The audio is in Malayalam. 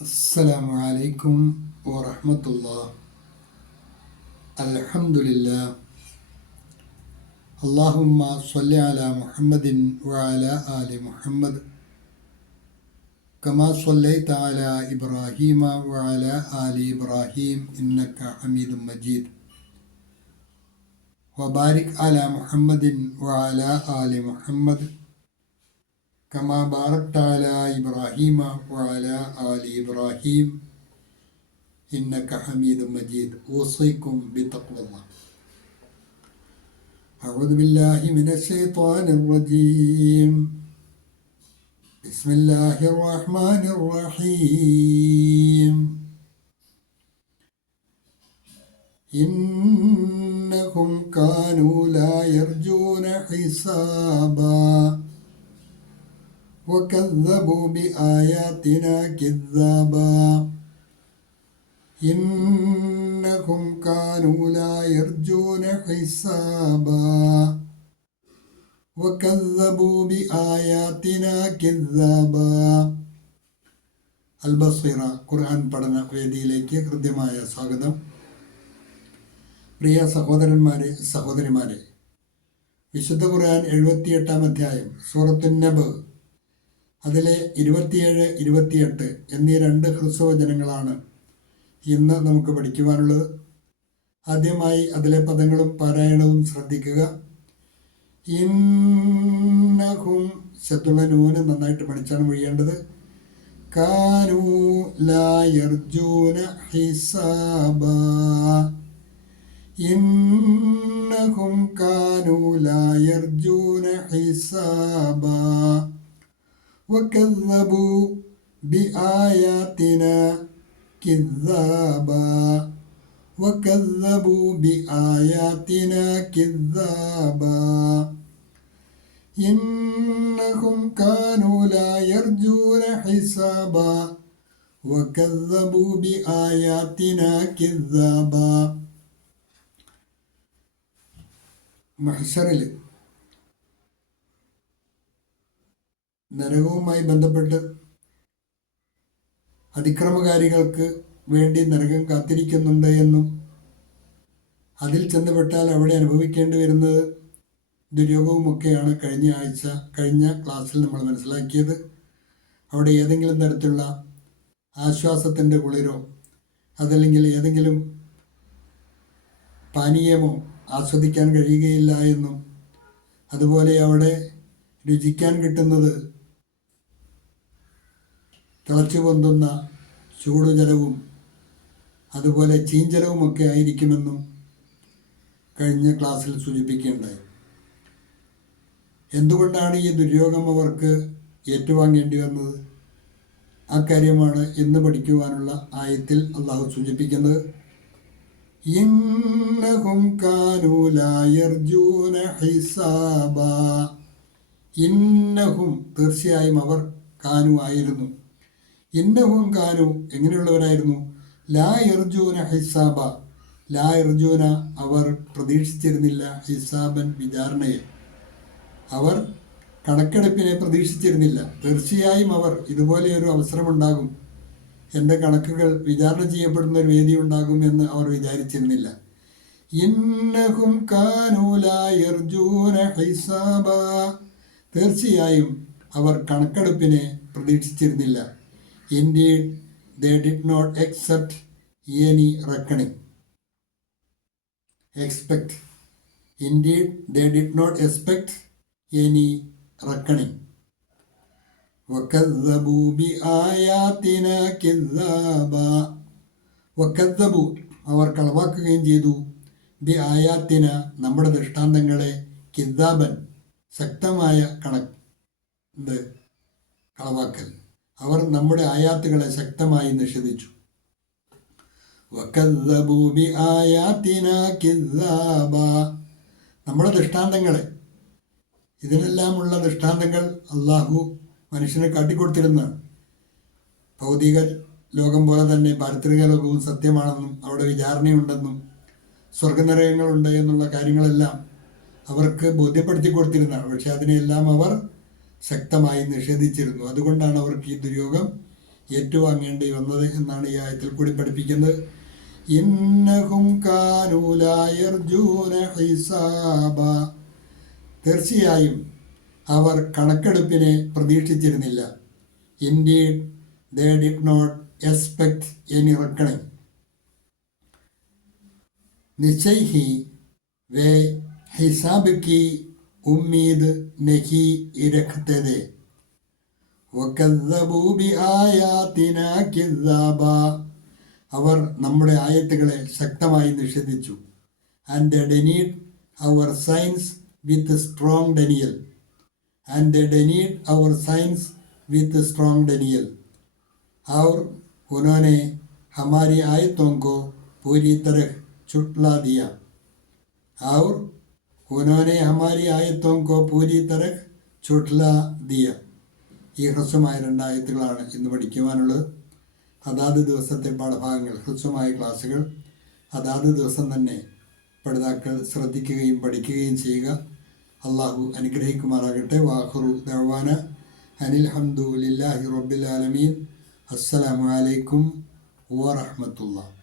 السلام عليكم ورحمة الله. الحمد لله. اللهم صل على محمد وعلى آل محمد كما صليت على إبراهيم وعلى آل إبراهيم إنك حميد مجيد وبارك على محمد وعلى آل محمد كما باركت على إبراهيم وعلى آل إبراهيم إنك حميد مجيد. أوصيكم بتقوى الله. أعوذ بالله من الشيطان الرجيم. بسم الله الرحمن الرحيم. إنهم كانوا لا يرجون حسابا وكذبوا بآياتنا كذابا. إنهم كانوا لا يرجون حسابا وكذبوا بآياتنا كذابا. അൽബസീറ ഖുർആൻ പഠന വേദിയിലേക്ക് ഹൃദ്യമായ സ്വാഗതം. പ്രിയ സഹോദരന്മാരെ, സഹോദരിമാരെ, വിശുദ്ധ ഖുർആൻ 78-ാം അധ്യായം സൂറത്തുൻ നബ്, അതിലെ 27-28 എന്നീ 2 ഹ്രസ്വവചനങ്ങളാണ് ഇന്ന് നമുക്ക് പഠിക്കുവാനുള്ളത്. ആദ്യമായി അതിലെ പദങ്ങളും പാരായണവും ശ്രദ്ധിക്കുക. ഇന്നഹും ശത്തുള്ള നൂന് നന്നായിട്ട് പഠിച്ചാണ് മൊഴിയേണ്ടത്. കാനൂ ലാ യർജൂന ഹിസാബാ. ഇന്നഹും കാനൂ ലാ യർജൂന ഹിസാബാ വകദ്ദബൂ ബിആയാതിനാ كذابا وكذبوا بآياتنا كذابا. إنهم كانوا لا يرجون حسابا وكذبوا بآياتنا كذابا. മഹ്ശറിൽ നരകവുമായി ബന്ധപ്പെട്ട് അതിക്രമകാരികൾക്ക് വേണ്ടി നരകം കാത്തിരിക്കുന്നുണ്ട് എന്നും അതിൽ ചെന്നുപെട്ടാൽ അവിടെ അനുഭവിക്കേണ്ടി വരുന്നത് ദുര്യോഗവുമൊക്കെയാണ് കഴിഞ്ഞ ക്ലാസ്സിൽ നമ്മൾ മനസ്സിലാക്കിയത്. അവിടെ ഏതെങ്കിലും തരത്തിലുള്ള ആശ്വാസത്തിൻ്റെ കുളിരോ അതല്ലെങ്കിൽ ഏതെങ്കിലും പാനീയമോ ആസ്വദിക്കാൻ കഴിയുകയില്ല എന്നും അതുപോലെ അവിടെ രുചിക്കാൻ കിട്ടുന്നത് തിളച്ചു പൊന്തുന്ന ചൂടുജലവും അതുപോലെ ചീഞ്ചലവുമൊക്കെ ആയിരിക്കുമെന്നും കഴിഞ്ഞ ക്ലാസ്സിൽ സൂചിപ്പിക്കുകയുണ്ടായി. എന്തുകൊണ്ടാണ് ഈ ദുര്യോഗം അവർക്ക് ഏറ്റുവാങ്ങേണ്ടി വന്നത്? ആ കാര്യമാണ് ഇന്ന് പഠിക്കുവാനുള്ള ആയത്തിൽ അള്ളാഹു സൂചിപ്പിക്കുന്നത്. ഇന്നഹും കാനൂ ലാ യർജൂന ഹിസാബാ. ഇന്നഹും തീർച്ചയായും അവർ കാനു ആയിരുന്നു. ഇന്നഹും കാനു എങ്ങനെയുള്ളവരായിരുന്നു? ലാ യർജൂന ഹിസാബ. ലാ യർജൂന അവർ പ്രതീക്ഷിച്ചിരുന്നില്ല. ഹിസാബൻ വിചാരണയെ, അവർ കണക്കെടുപ്പിനെ പ്രതീക്ഷിച്ചിരുന്നില്ല. തീർച്ചയായും അവർ ഇതുപോലെയൊരു അവസരമുണ്ടാകും, എൻ്റെ കണക്കുകൾ വിചാരണ ചെയ്യപ്പെടുന്ന ഒരു വേദി ഉണ്ടാകും എന്ന് അവർ വിചാരിച്ചിരുന്നില്ല. ഇന്നഹും കാനു ലാ യർജൂന ഹിസാബ. തീർച്ചയായും അവർ കണക്കെടുപ്പിനെ പ്രതീക്ഷിച്ചിരുന്നില്ല. Indeed, they did not expect any reckoning. Indeed, they did not expect any reckoning. وَكَذَّبُوا بِآيَاتِنَا كِذَّابًا. وَكَذَّبُوا അവർ കളവാക്കുകയും ചെയ്തു. ബി ആയാത്തിന നമ്മുടെ ദൃഷ്ടാന്തങ്ങളെ, കിദ്ദാബൻ ശക്തമായ കളവാക്കൽ. അവർ നമ്മുടെ ആയാത്തുകളെ ശക്തമായി നിഷേധിച്ചു. വകദ്ദബൂ ബിആയാതിനാ കിദ്ദാബാ. നമ്മുടെ ദൃഷ്ടാന്തങ്ങളെ, ഇതിനെല്ലാമുള്ള ദൃഷ്ടാന്തങ്ങൾ അള്ളാഹു മനുഷ്യനെ കാട്ടിക്കൊടുത്തിരുന്നതാണ്. ഭൗതിക ലോകം പോലെ തന്നെ പാരിത്രിക ലോകവും സത്യമാണെന്നും അവിടെ വിചാരണയുണ്ടെന്നും സ്വർഗനരകങ്ങളുണ്ട് എന്നുള്ള കാര്യങ്ങളെല്ലാം അവർക്ക് ബോധ്യപ്പെടുത്തി കൊടുത്തിരുന്നതാണ്. പക്ഷെ അതിനെല്ലാം അവർ ശക്തമായി നിഷേധിച്ചിരുന്നു. അതുകൊണ്ടാണ് അവർക്ക് ഈ ദുര്യോഗം ഏറ്റുവാങ്ങേണ്ടി വന്നത് എന്നാണ് ഈ ആയത്തിൽ കൂടി പഠിപ്പിക്കുന്നത്. ഇന്നഹും കാനൂ ലാ യർജൂന ഹിസാബ, തീർച്ചയായും അവർ കണക്കെടുപ്പിനെ പ്രതീക്ഷിച്ചിരുന്നില്ല. Indeed they did not expect any reckoning. निश्चय ही वे हिसाब की उम्मीद नहीं रखते थे. वकज़्ज़बू बिआयातिना किज़्ज़ाബा, അവർ നമ്മുടെ ആയത്തുകളെ ശക്തമായി നിഷേധിച്ചു. And they denied our signs with strong denial. And they denied our signs with strong denial. और उन्होंने हमारी आयतों को पूरी तरह छुटला दिया. और उन्होंने हमारी आयतों को पूरी तरह छुटला दिया. ഈ ഹ്രസ്വമായ 2 ആയത്തുകളാണ് ഇന്ന് പഠിക്കുവാനുള്ളത്. അതാത് ദിവസത്തെ പാഠഭാഗങ്ങൾ, ഹ്രസ്വമായ ക്ലാസ്സുകൾ അതാത് ദിവസം തന്നെ പഠിതാക്കൾ ശ്രദ്ധിക്കുകയും പഠിക്കുകയും ചെയ്യുക. അള്ളാഹു അനുഗ്രഹിക്കുമാറാകട്ടെ. വാഖിറു ദഅ്വാന അനിൽ ഹംദു ലില്ലാഹി റബ്ബിൽ ആലമീൻ. അസ്സലാമു അലൈക്കും വറഹ്മത്തുള്ളാഹി.